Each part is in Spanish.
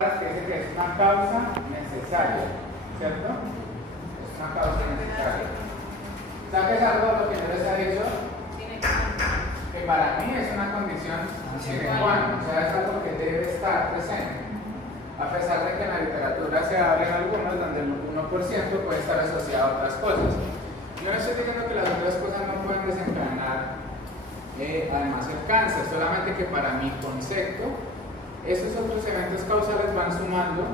que dice que es una causa necesaria, ¿cierto? Es una causa necesaria. O sea que es algo lo que yo les he dicho, que para mí es una condición sine qua non, o sea, es algo que debe estar presente. A pesar de que en la literatura se hablan algunos donde el 1% puede estar asociado a otras cosas. Yo no estoy diciendo que las otras cosas no pueden desencadenar además el cáncer, solamente que para mi concepto esos otros eventos causales van sumando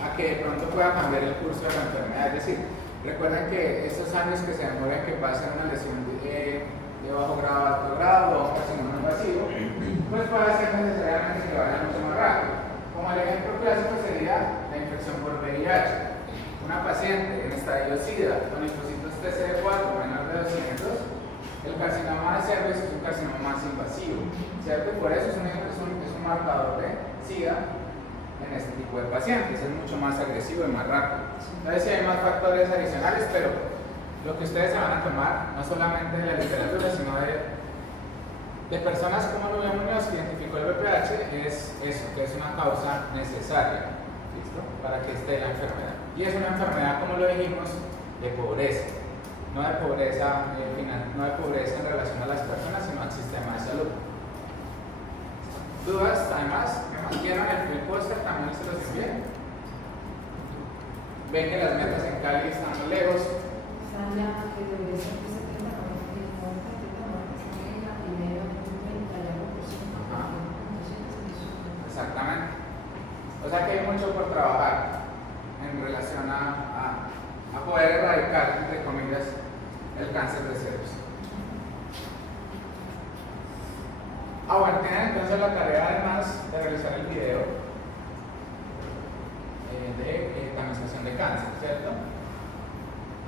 a que de pronto pueda cambiar el curso de la enfermedad. Es decir, recuerden que estos años que se demoran que pasen una lesión de bajo grado a alto grado o un carcinoma invasivo, pues puede ser necesariamente que vaya mucho más rápido. Como el ejemplo clásico sería la infección por VIH. Una paciente en estadio SIDA con linfocitos TCD4 menor de 200, el carcinoma de cervix es un carcinoma más invasivo, ¿cierto? Y por eso es un marcador de SIDA en este tipo de pacientes, es mucho más agresivo y más rápido. Entonces sí hay más factores adicionales, pero lo que ustedes se van a tomar, no solamente de la literatura, sino de personas como Nubia Muñoz, que identificó el VPH, es eso, que es una causa necesaria, ¿listo? Para que esté la enfermedad. Y es una enfermedad, como lo dijimos, de pobreza. No de pobreza no de pobreza en relación a las personas, sino al sistema de salud. ¿Dudas? Además, ¿vieron el póster? También se los envié. Ven que las metas en Cali están lejos. Exactamente. O sea que hay mucho por trabajar en relación a poder erradicar, entre comillas, el cáncer de cervix. Bueno, tienen entonces la tarea además de realizar el video de tamización de cáncer, ¿cierto?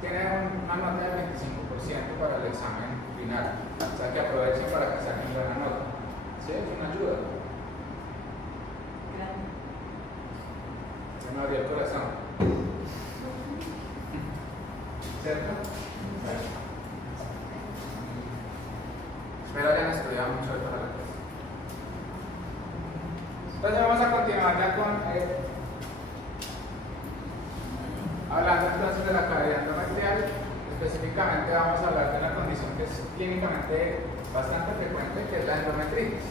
Tienen una nota del 25% para el examen final, o sea que aprovechen para que saquen buena nota. ¿Sí? Es una ayuda. Se me abrió el corazón. ¿Cierto? Espero hayan estudiado mucho de toda la cosa. Entonces vamos a continuar ya con hablando entonces de la cavidad endometrial. Específicamente vamos a hablar de una condición que es clínicamente bastante frecuente, que es la endometritis.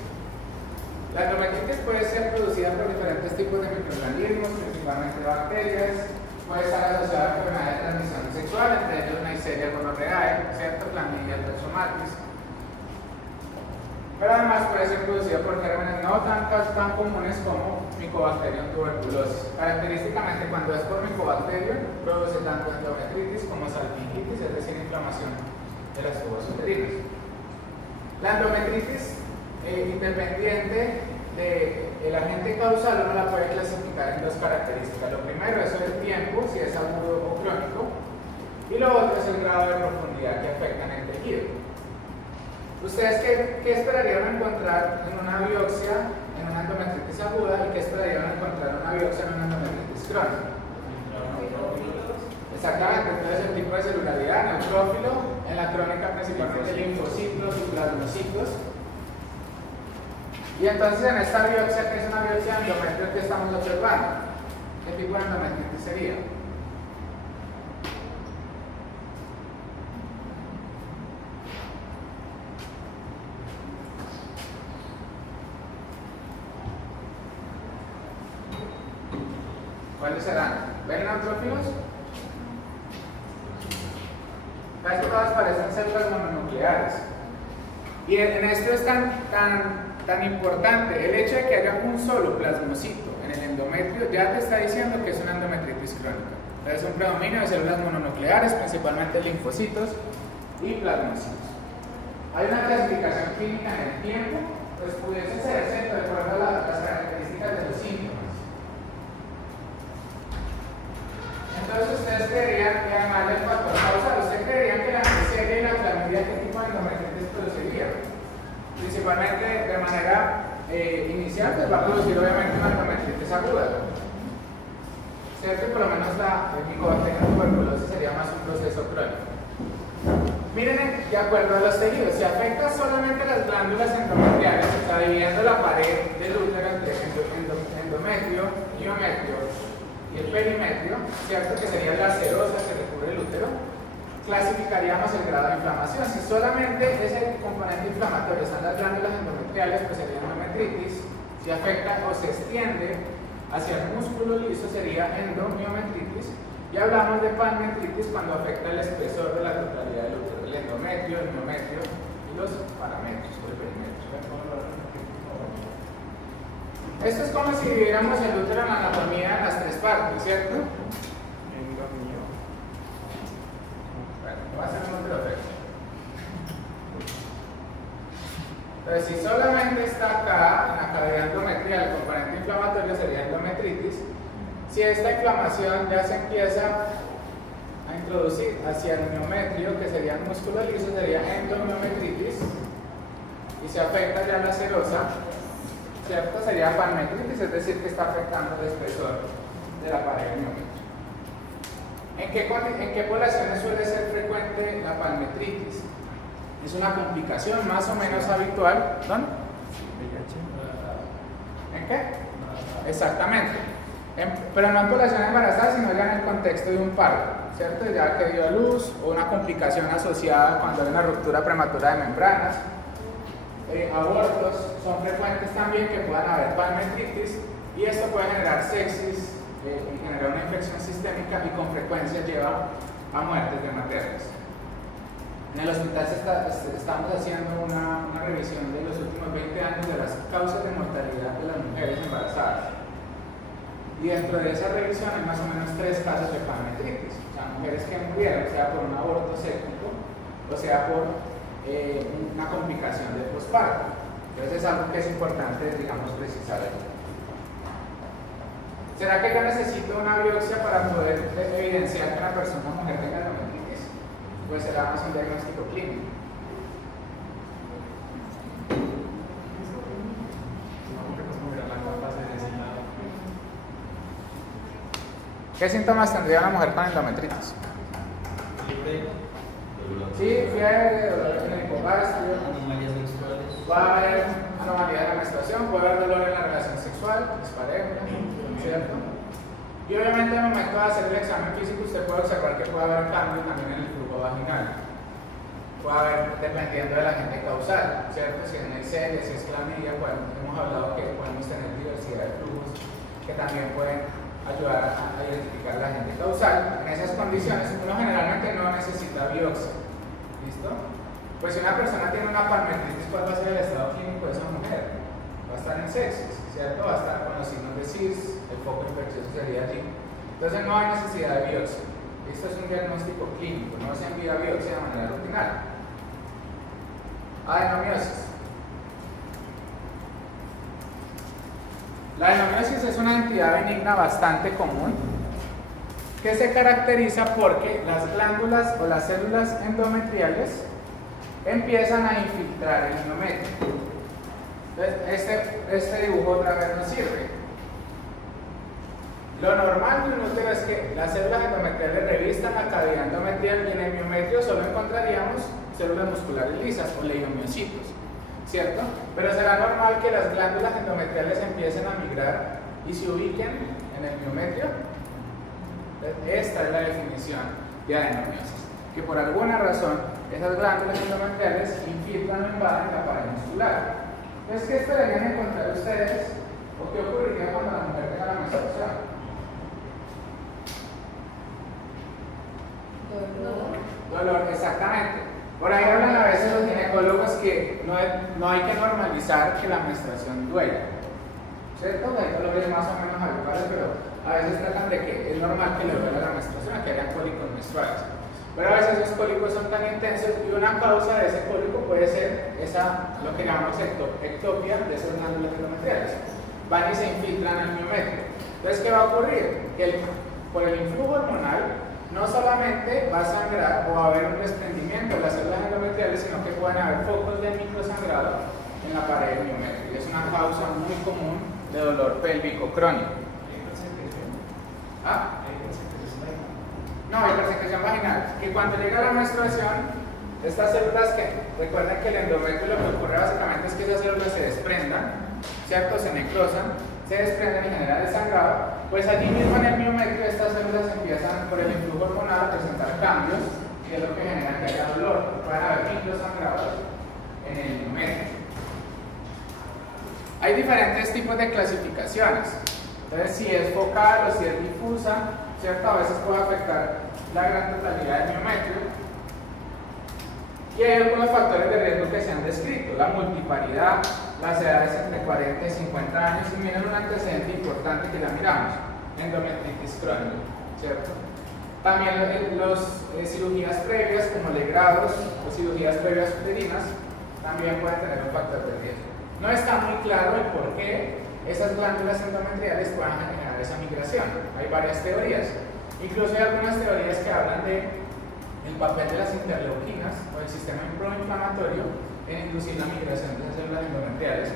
La endometritis puede ser producida por diferentes tipos de microorganismos, principalmente bacterias. Puede estar asociada a enfermedades de transmisión sexual, entre ellos Neisseria gonorrhoeae, ¿cierto? Clamidia toxomatis. Pero además puede ser producida por gérmenes no tan comunes como Mycobacterium tuberculosis. Característicamente, cuando es por Mycobacterium, produce tanto endometritis como salpingitis, es decir, inflamación de las tubas uterinas. La endometritis, independiente del agente causal, uno la puede clasificar en dos características. Lo primero es el tiempo, si es agudo o crónico, y lo otro es el grado de profundidad que afecta en el tejido. ¿Ustedes qué esperarían encontrar en una biopsia en una endometritis aguda y qué esperarían encontrar en una biopsia en una endometritis crónica? Exactamente, entonces el tipo de celularidad, neutrófilo, en la crónica principalmente linfocitos y plasmocitos. Y entonces en esta biopsia, que es una biopsia de endometrio, que estamos observando, ¿qué tipo de endometritis sería? ¿Cuáles serán? ¿Ven neutrófilos? Casi todas parecen células mononucleares. Y en esto es tan importante el hecho de que haya un solo plasmocito en el endometrio, ya te está diciendo que es una endometritis crónica. Entonces, un predominio de células mononucleares, principalmente linfocitos y plasmocitos. Hay una clasificación clínica en el tiempo, pues pudiese ser de acuerdo a las características de los síntomas. Entonces, ustedes creerían que además del factor causal, ¿ustedes creerían que la Neisseria y la clamidia qué tipo de endometritis produciría? Principalmente de manera inicial, pues va a producir obviamente una endometritis aguda. ¿Cierto? Por lo menos la Mycobacterium tuberculosis sería más un proceso crónico. Miren, de acuerdo a los tejidos, si afecta solamente las glándulas endometriales, o sea, dividiendo la pared del útero entre endometrio, miometrio y el perimetrio, ¿cierto? Que sería la serosa que recubre el útero, clasificaríamos el grado de inflamación. Si solamente ese componente inflamatorio están las glándulas endometriales, pues sería endometritis. Si afecta o se extiende hacia el músculo liso, sería endomiometritis. Y hablamos de panmetritis cuando afecta el espesor de la totalidad del útero, el endometrio, el miometrio y los parametros, el perimetrio. Esto es como si dividiéramos el útero en la anatomía en las tres partes, ¿cierto? Bueno, voy a hacer un otro efecto. Entonces, si solamente está acá, en la cavidad endometrial, el componente inflamatorio sería endometritis. Si esta inflamación ya se empieza a introducir hacia el miometrio, que sería el músculo liso, sería endomiometritis. Y se afecta ya la serosa, ¿cierto? Sería panmetritis, es decir, que está afectando el espesor de la pared del miometrio. ¿En qué poblaciones suele ser frecuente la panmetritis? Es una complicación más o menos habitual. ¿Dónde? ¿En qué? Exactamente. Pero no en población embarazada, sino ya en el contexto de un parto, ¿cierto? Ya que dio a luz o una complicación asociada cuando hay una ruptura prematura de membranas. Abortos son frecuentes también que puedan haber panmetritis y esto puede generar sepsis y generar una infección sistémica y con frecuencia lleva a muertes de maternas. En el hospital estamos haciendo una revisión de los últimos 20 años de las causas de mortalidad de las mujeres embarazadas. Y dentro de esa revisión hay más o menos 3 casos de panmetritis, o sea, mujeres que murieron, sea por un aborto séptico o sea por una complicación del posparto. Entonces es algo que es importante, digamos, precisar aquí. ¿Será que yo necesito una biopsia para poder evidenciar que una persona, mujer, tenga endometritis? Pues será más un diagnóstico clínico. ¿Qué síntomas tendría una mujer con endometritis? Sí, fiebre, dolor en el hipogastrio, anomalías menstruales, va a haber anomalía de la menstruación, puede haber dolor en la relación sexual, dispareunia, ¿cierto? Y obviamente al momento de hacer el examen físico usted puede observar que puede haber cambio también en el flujo vaginal. Puede haber, dependiendo de la agente causal, ¿cierto? Si es Neisseria, si es clamidia, hemos hablado que podemos tener diversidad de flujos que también pueden ayudar a identificar la agente causal. En esas condiciones uno generalmente no necesita biopsia. ¿Listo? Pues si una persona tiene una panmetritis, ¿cuál va a ser el estado clínico de esa mujer? Va a estar en sepsis, ¿cierto? Va a estar con los signos de CIS, el foco infeccioso sería allí. Entonces no hay necesidad de biopsia. Esto es un diagnóstico clínico, no se envía biopsia de manera rutinaria. Adenomiosis. La adenomiosis es una entidad benigna bastante común que se caracteriza porque las glándulas o las células endometriales empiezan a infiltrar el miometrio. Entonces, este dibujo otra vez nos sirve. Lo normal de un útero es que las células endometriales revistan la cavidad endometrial y en el miometrio solo encontraríamos células musculares lisas o leiomiocitos, ¿cierto? Pero será normal que las glándulas endometriales empiecen a migrar y se ubiquen en el miometrio. Esta es la definición de adenomiosis, que por alguna razón esas glándulas endometriales infiltran o invaden la pared muscular. Entonces, ¿qué esperarían encontrar ustedes o qué ocurriría cuando la mujer tenga la menstruación? Dolor, exactamente. Por ahí hablan a veces los ginecólogos que no hay que normalizar que la menstruación duela, ¿cierto? Hay dolores más o menos habituales, pero a veces tratan de que es normal que le duela la menstruación, que haya cólicos menstruales. Pero a veces esos cólicos son tan intensos y una causa de ese cólico puede ser lo que llamamos ectopia de esas glándulas endometriales. Van y se infiltran al miometrio. Entonces, ¿qué va a ocurrir? Que por el influjo hormonal no solamente va a sangrar o va a haber un desprendimiento de las células endometriales, sino que pueden haber focos de microsangrado en la pared del miometrio. Y es una causa muy común de dolor pélvico crónico. ¿Ah? No, hipersecreción vaginal. Que cuando llega la menstruación, estas células recuerden que el endometrio lo que ocurre básicamente es que esas células se desprendan, ¿cierto? Se necrosan se desprenden y generan el sangrado, pues allí mismo en el miometrio estas células empiezan por el influjo hormonal a presentar cambios, que es lo que genera que haya dolor. Pueden haber microsangrados en el miometrio. Hay diferentes tipos de clasificaciones. Entonces, si es focal o si es difusa, ¿cierto? A veces puede afectar la gran totalidad del miometrio. Y hay algunos factores de riesgo que se han descrito: la multiparidad, las edades entre 40 y 50 años, y miren un antecedente importante que ya miramos: endometritis crónica, ¿cierto? También las cirugías previas como legrados o cirugías previas uterinas también pueden tener un factor de riesgo. No está muy claro el por qué esas glándulas endometriales puedan generar esa migración. Hay varias teorías. Incluso hay algunas teorías que hablan de el papel de las interleuquinas o el sistema proinflamatorio en inducir la migración de esas células endometriales.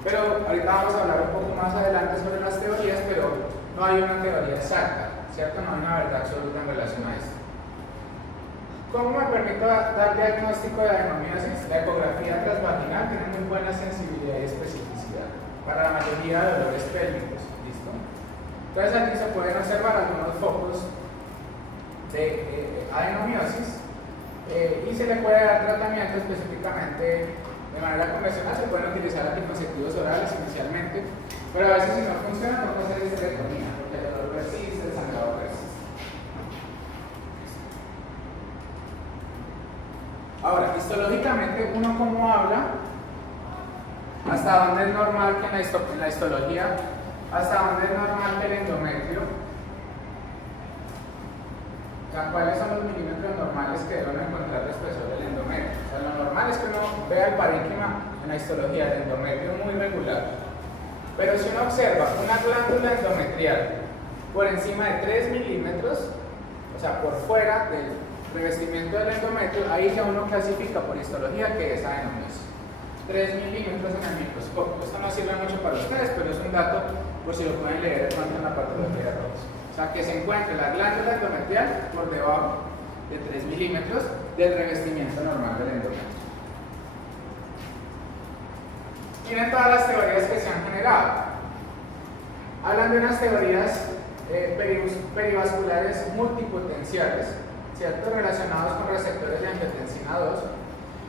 Pero ahorita vamos a hablar un poco más adelante sobre las teorías, pero no hay una teoría exacta, ¿cierto? No hay una verdad absoluta en relación a esto. ¿Cómo me permito dar diagnóstico de adenomiosis? La ecografía transvaginal tiene muy buena sensibilidad y especificidad para la mayoría de dolores pélvicos, ¿listo? Entonces aquí se pueden observar algunos focos de adenomiosis y se le puede dar tratamiento específicamente de manera convencional. Se pueden utilizar anticonceptivos orales inicialmente, pero a veces si no funciona no puede ser histerectomía, porque el dolor persiste, el sangrado persiste. Ahora, histológicamente, uno cómo habla, hasta dónde es normal que en la histología, hasta dónde es normal que el endometrio, o sea, cuáles son los milímetros normales que deben encontrar el espesor del endometrio. O sea, lo normal es que uno vea el parénquima en la histología del endometrio muy regular. Pero si uno observa una glándula endometrial por encima de 3 milímetros, o sea, por fuera del revestimiento del endometrio, ahí ya uno clasifica por histología que es adenomiosis. 3 milímetros en el microscopio. Esto no sirve mucho para ustedes, pero es un dato por si lo pueden leer en la patología de Rhodes. O sea, que se encuentre la glándula endometrial por debajo de 3 milímetros del revestimiento normal del endometrio. Miren todas las teorías que se han generado. Hablan de unas teorías perivasculares multipotenciales, ¿cierto? Relacionados con receptores de angiotensina 2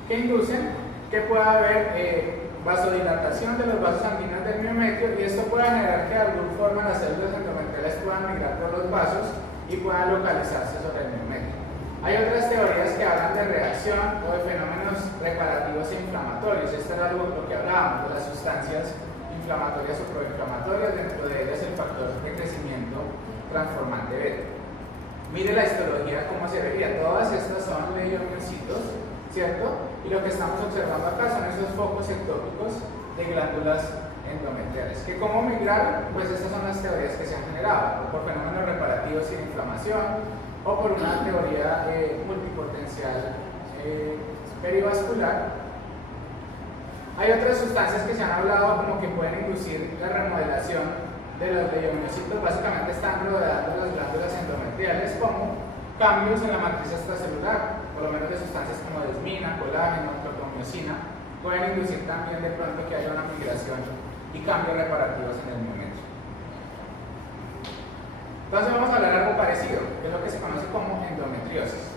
que inducen que pueda haber vasodilatación de los vasos sanguíneos del miometrio, y esto puede generar que de alguna forma las células endometriales puedan migrar por los vasos y puedan localizarse sobre el miometrio. Hay otras teorías que hablan de reacción o de fenómenos reparativos e inflamatorios. Esto era algo de lo que hablábamos, de las sustancias inflamatorias o proinflamatorias, dentro de ellas el factor de crecimiento transformante beta. Mire la histología cómo se vería. Todas estas son leiomyocitos, ¿cierto? Y lo que estamos observando acá son esos focos ectópicos de glándulas endometriales. ¿Que cómo migrar? Pues estas son las teorías que se han generado, por fenómenos reparativos y de inflamación, o por una teoría multipotencial perivascular. Hay otras sustancias que se han hablado como que pueden inducir la remodelación de los leiomyocitos. Básicamente están rodeando las glándulas endometriales, como cambios en la matriz extracelular, por lo menos de sustancias como desmina, colágeno, tropomiosina, pueden inducir también de pronto que haya una migración y cambios reparativos en el miometrio. Entonces vamos a hablar de algo parecido, que es lo que se conoce como endometriosis.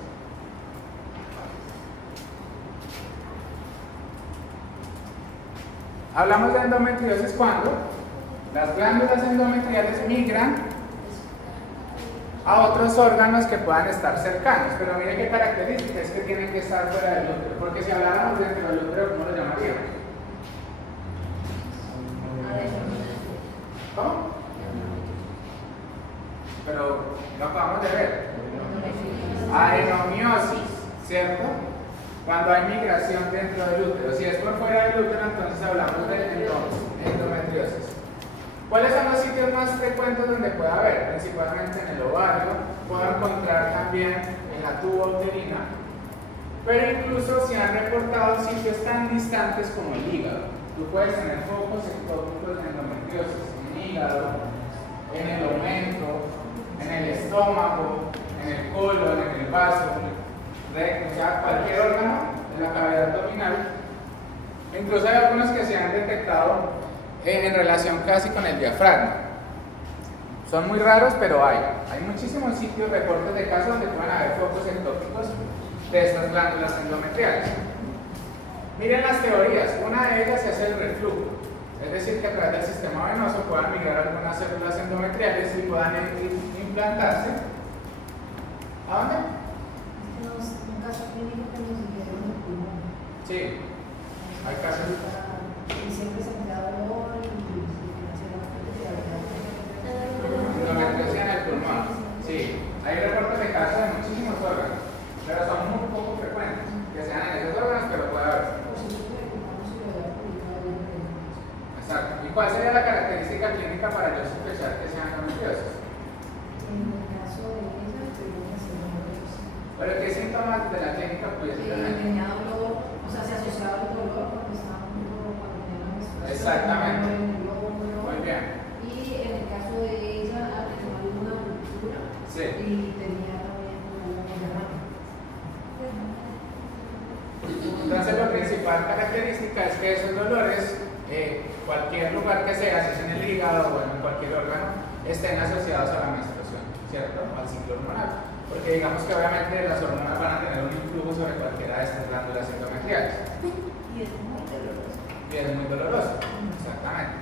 Hablamos de endometriosis cuando las glándulas endometriales migran a otros órganos que puedan estar cercanos, pero mire qué característica es que tienen que estar fuera del útero, porque si habláramos dentro del útero, ¿cómo lo llamaríamos? ¿Cómo? Pero lo acabamos de ver. Adenomiosis, ¿cierto? Cuando hay migración dentro del útero. Si es por fuera del útero, entonces hablamos de endometriosis. ¿Cuáles son los sitios más frecuentes donde puede haber? Principalmente en el ovario, puedo encontrar también en la tuba uterina, pero incluso se han reportado sitios tan distantes como el hígado. Tú puedes tener focos ectópicos de endometriosis en el hígado, en el omentro, en el estómago, en el colon, en el vaso, o sea, cualquier órgano de la cavidad abdominal. Incluso hay algunos que se han detectado en relación casi con el diafragma. Son muy raros, pero hay muchísimos sitios, reportes de casos donde pueden haber focos ectópicos de estas glándulas endometriales. Miren las teorías, una de ellas es el reflujo, es decir, que a través del sistema venoso puedan migrar algunas células endometriales y puedan implantarse. ¿A dónde? Un caso clínico que nos dijeron en el pulmón. Sí, hay casos. Y siempre se me da dolor y endometriosis en el pulmón. Sí, hay reportes de casos de muchísimos órganos, pero son muy poco frecuentes que sean en esos órganos, pero puede haber. Exacto. ¿Y cuál sería la característica clínica para yo sospechar que sea endometriosis? En el caso de ella, ¿Pero qué síntomas de la clínica pudiese tener? tenía dolor, o sea, se asociaba al dolor cuando estaba cuando tenía la menstruación. Exactamente. Muy bien. Y en el caso de ella, tenía una ruptura. Sí. Y tenía también una derrame. Entonces, la principal característica es que esos dolores, cualquier lugar que sea, si es en el hígado o en cualquier órgano, estén asociados a la menstruación, ¿cierto? Al ciclo hormonal. Porque digamos que obviamente las hormonas van a tener un influjo sobre cualquiera de estas glándulas endometriales. Y es muy doloroso. Y es muy doloroso, exactamente.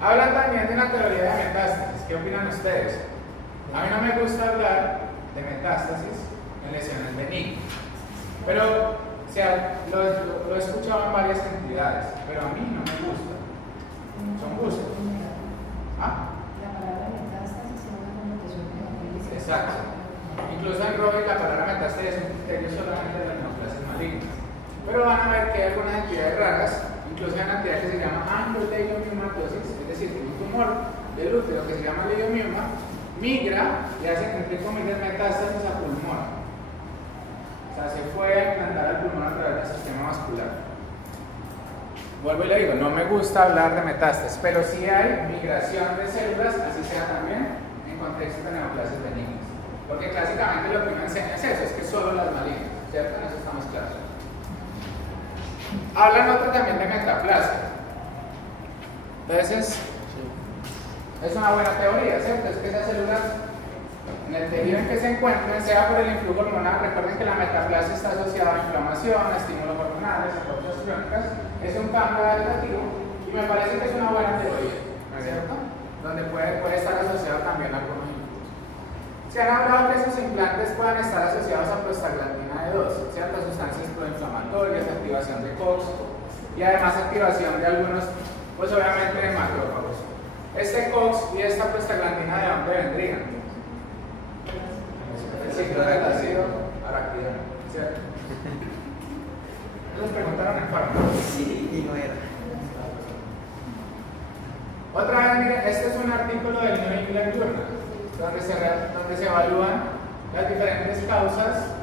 Hablan también de una teoría de metástasis. ¿Qué opinan ustedes? A mí no me gusta hablar de metástasis en lesiones benignas. Pero, o sea, lo he escuchado en varias entidades, pero a mí no me gusta. Son gustos. ¿Ah? La palabra metástasis es una connotación negativa. Exacto. Incluso en Robbie la palabra metástasis es un criterio solamente de las neoplasias malignas. Pero van a ver que hay algunas entidades raras, incluso hay una entidad que se llama angioleiomyomatosis, es decir, que un tumor del útero que se llama leiomioma migra y hace entre comillas metástasis a pulmón. O sea, se fue a implantar al pulmón a través del sistema vascular. Vuelvo y le digo, no me gusta hablar de metástasis, pero sí hay migración de células, así sea también en contextos de neoplasias benignas. Porque clásicamente lo que uno enseña es eso, es que solo las malignas, ¿cierto? En eso estamos claros. Hablan otro también de metaplasia. Entonces, es una buena teoría, ¿cierto? Es que esas células, en el tejido en que se encuentren, sea por el influjo hormonal, recuerden que la metaplasia está asociada a inflamación, a estímulos hormonales, a causas crónicas, es un cambio adaptativo y me parece que es una buena teoría, ¿cierto? Donde puede estar asociado también a algunos influjos. Se han hablado que esos implantes puedan estar asociados a prostaglandina D2, ciertas sustancias proinflamatorias, activación de COX y además activación de algunos, pues obviamente de macrófagos. Este COX y esta prostaglandina, ¿de dónde vendrían? El ciclo del ácido araquidónico, ¿cierto? Nos preguntaron en fármaco. Sí, y no era. Otra vez, miren, este es un artículo del New England Journal, donde se evalúan las diferentes causas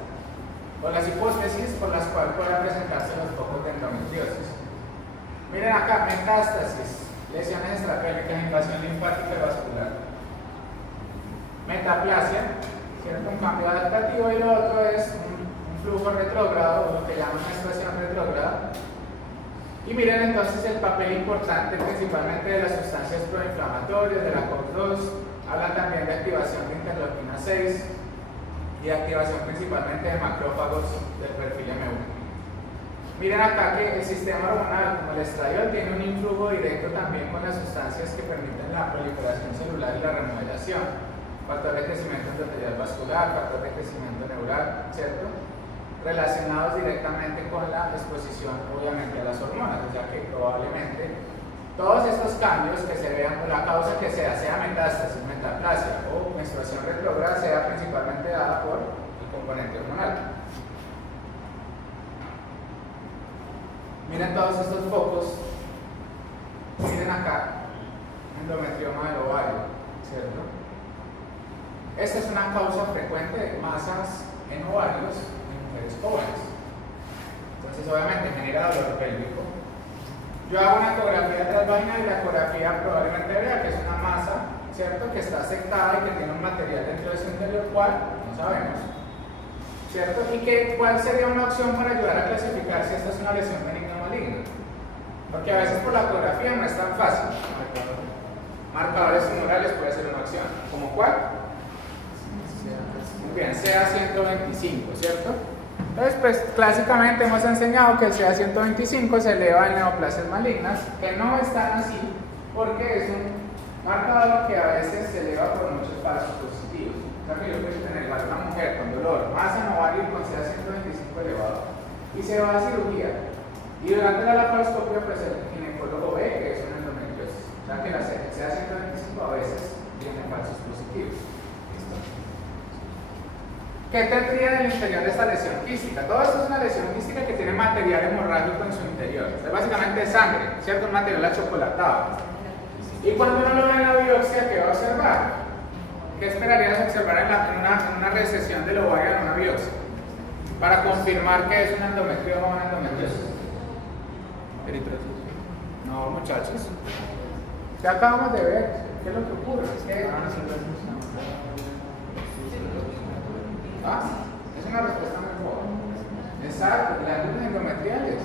o las hipótesis por las cuales pueden presentarse los focos de endometriosis. Miren acá, metástasis, lesiones extrapélvicas, invasión linfática y vascular. Metaplasia, ¿cierto? Un cambio adaptativo, y lo otro es un flujo retrógrado, o lo que llaman menstruación retrógrada. Y miren entonces el papel importante principalmente de las sustancias proinflamatorias, de la COX-2, hablan también de activación de interleuquina 6 y de activación principalmente de macrófagos del perfil M1. Miren acá que el sistema hormonal, como el estradiol, tiene un influjo directo también con las sustancias que permiten la proliferación celular y la remodelación. Factor de crecimiento endotelial vascular, factor de crecimiento neural, ¿cierto? Relacionados directamente con la exposición, obviamente, a las hormonas, o sea que probablemente todos estos cambios que se vean, o la causa que sea metástasis, metaplasia o menstruación retrógrada, sea principalmente dada por el componente hormonal. Miren todos estos focos, miren acá, endometrioma del ovario, ¿cierto? Esta es una causa frecuente de masas en ovarios en mujeres jóvenes. Entonces, obviamente, genera dolor pélvico. Yo hago una ecografía transvaginal y la ecografía probablemente vea que es una masa, ¿cierto? Que está afectada y que tiene un material dentro de su interior, ¿cuál? No sabemos. ¿Cierto? ¿Y cuál sería una opción para ayudar a clasificar si esta es una lesión benigna o maligna? Porque a veces por la coreografía no es tan fácil. Marcadores tumorales puede ser una opción. ¿Como cuál? Muy bien, CA125, ¿cierto? Entonces, pues clásicamente hemos enseñado que el CA125 se eleva en neoplasias malignas, que no están así porque es un marcador que a veces se eleva por muchos falsos positivos. O sea que yo puedo tener una mujer con dolor, masa en ovario con CA125 elevado y se va a cirugía. Y durante la laparoscopia, pues el ginecólogo ve que es una endometriosis. O sea que la CA125 a veces tiene falsos positivos. ¿Listo? ¿Qué tendría en el interior de esta lesión quística? Todo esto es una lesión quística que tiene material hemorrágico en su interior. Es básicamente sangre, ¿cierto? Un material achocolatado. Y cuando uno lo ve en la biopsia, ¿qué va a observar? ¿Qué esperarías observar en una recesión del ovario en una biopsia? Para confirmar que es una endometrioma o una endometriosis. Eritrosis. No, muchachos. Ya acabamos de ver. ¿Qué es lo que ocurre? Es que es una respuesta mejor. Exacto, glándulas endometriales.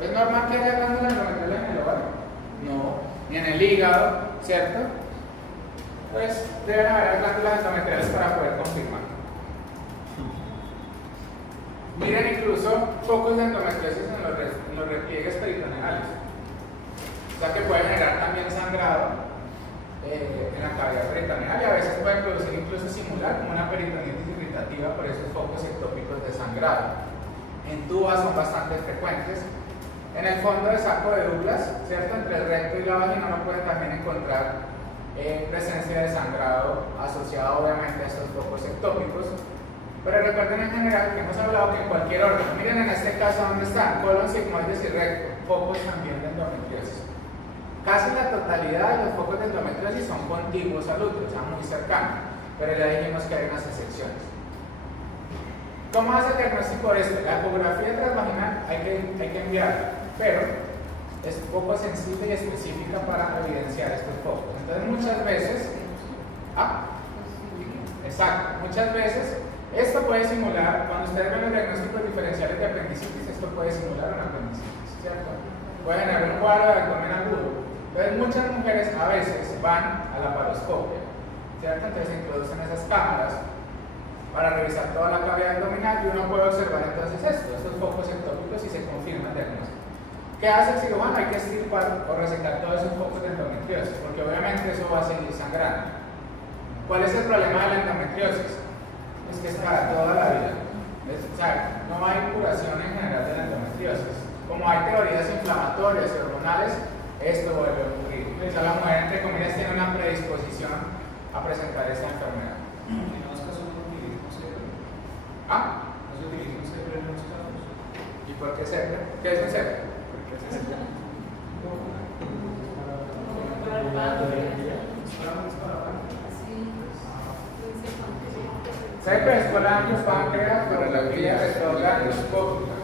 ¿Es normal que haya glándulas endometriales en el ovario? No, ni en el hígado, ¿cierto? Pues deben haber glándulas endometriales para poder confirmar. Miren incluso focos de endometriosis en los repliegues peritoneales. O sea que puede generar también sangrado en la cavidad peritoneal y a veces puede producir incluso simular como una peritonitis irritativa por esos focos ectópicos de sangrado. En tubas son bastante frecuentes. En el fondo de saco de Douglas, ¿cierto? Entre el recto y la vagina uno puede también encontrar presencia de sangrado asociado obviamente a estos focos ectópicos. Pero recuerden en general que hemos hablado que en cualquier órgano, miren en este caso dónde están, colon, sigmoides y recto, focos también de endometriosis. Casi la totalidad de los focos de endometriosis son contiguos al útero, o sea, muy cercanos, pero ya dijimos que hay unas excepciones. ¿Cómo hace el diagnóstico de esto? La ecografía transvaginal hay que enviarla, pero es poco sensible y específica para evidenciar estos focos. Entonces muchas veces, muchas veces esto puede simular, cuando ustedes ven los diagnósticos diferenciales de apendicitis, esto puede simular una apendicitis, ¿cierto? Puede generar un cuadro de abdomen agudo. Entonces muchas mujeres a veces van a la laparoscopia, ¿cierto? Entonces se introducen esas cámaras para revisar toda la cavidad abdominal y uno puede observar entonces estos focos ectópicos y se confirma el diagnóstico. ¿Qué hace el cirujano? Hay que extirpar o resecar todos esos focos de endometriosis, porque obviamente eso va a seguir sangrando. ¿Cuál es el problema de la endometriosis? Es que es para toda la vida. O sea, no hay curación en general de la endometriosis. Como hay teorías inflamatorias y hormonales, esto vuelve a ocurrir. O sea, la mujer, entre comillas, tiene una predisposición a presentar esta enfermedad. En los casos no utilizan CEPRE. No se utilizan CEPRE en los casos. ¿Y por qué CEPRE? ¿Qué es un CEPRE? CEPRE es colágeno, páncreas, clorología, retrógrado, endoscopio.